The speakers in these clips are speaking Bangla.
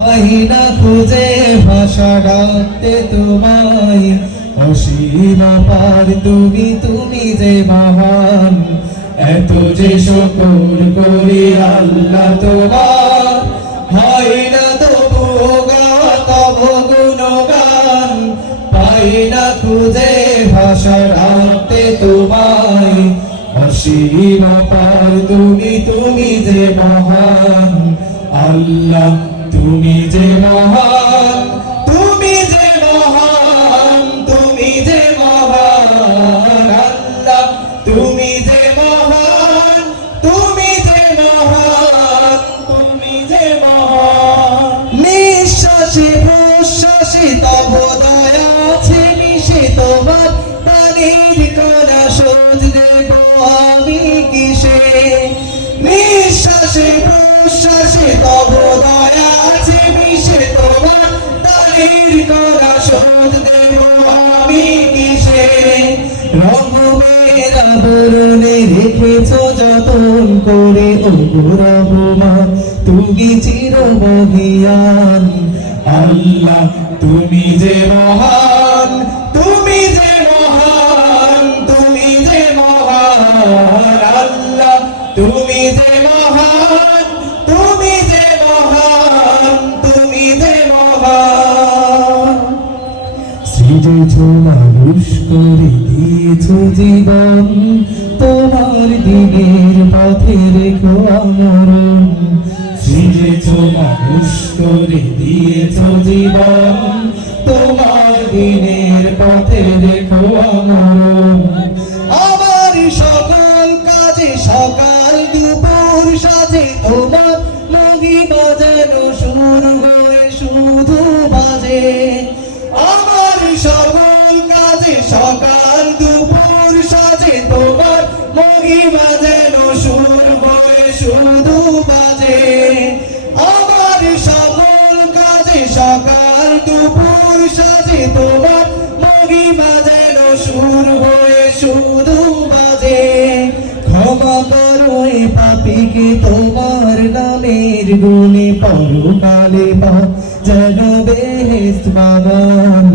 আহিনা খুঁজে ভাষা ডাকতে তোমায়, অসীম পার তুমি, তুমি যে মহান। এত যে শুকর করি আল্লাহ তোমার, হয় না তবু তব গুণগান। পাই না খুঁজে ভাষা ডাকতে তোমায়, অসীম পার তুমি, তুমি যে মহান। আল্লাহ তুমি যে মহান, তুমি যে মহান, তুমি যে মহান। আল্লাহ তুমি যে মহান, তুমি যে মহান, তুমি যে মহান। নিঃশ্বাসে প্রশ্বাসে তব দয়া আছে মিশে, তোমার পানির কণা শোধ দেব আমি কিসে। নিঃশ্বাসে প্রশ্বাসে তব দয়া আছে মিশে, তোমার পানির কণা শোধ দেব আমি কিসে। রঙের আবরণে রেখেছ যতন করে, ও রহমান তুমি চিরমহিয়ান। আল্লাহ তুমি যে মহান, তুমি যে মহান, তুমি যে মহান। আল্লাহ তুমি যে মহান, তুমি যে মহান, তুমি যে মহান। সৃজেছ মানুষ করে দিয়েছ জীবন, তোমার দিনের পথে রেখো আমরণ। সৃজেছ মানুষ করে দিয়েছ জীবন, তোমার দিনের পথে রেখো আমরণ। আমার সকল কাজে সকাল দুপুর সাজে, তোমার মহিমা যেন সুর হয়ে শুধু বাজে। আমার সকল কাজে সকাল দুপুর সাজে, তোমার মহিমা যেন সুর হয়ে শুধু বাজে। আমার সকল কাজে সকাল দুপুর সাজে, তোমার মহিমা যেন সুর হয়ে শুধু বাজে। ক্ষমা করো এ পাপীকে তোমার নামের গুণে, পরকালে যেন বেহেশত বাগান।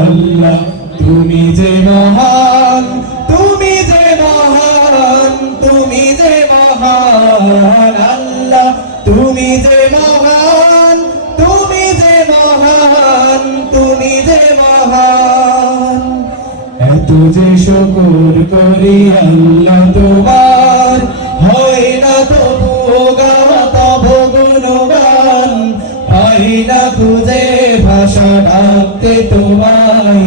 আল্লাহ তুমি যে মহান, তুমি যে মহান, তুমি যে মহান। আল্লাহ তুমি যে মহান, তুমি যে মহান, তুমি যে মহান। এত যে শুকর করি আল্লাহ তোমার, হয় না তবু গাওয়া তব গুণগান। পাই না খুঁজে ভাষা ডাকতে তোমায়,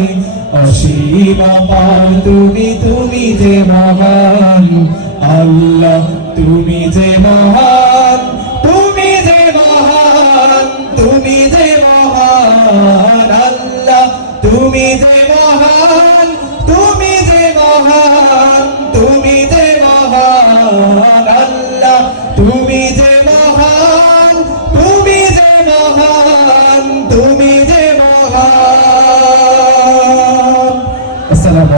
অসীম পার তুমি, তুমি যে মহান। আল্লাহ তুমি যে মহান, তুমি যে মহান, তুমি যে মহান। আল্লাহ তুমি যে মহান, তুমি যে মহান, তুমি যে মহান। আল্লাহ তুমি যে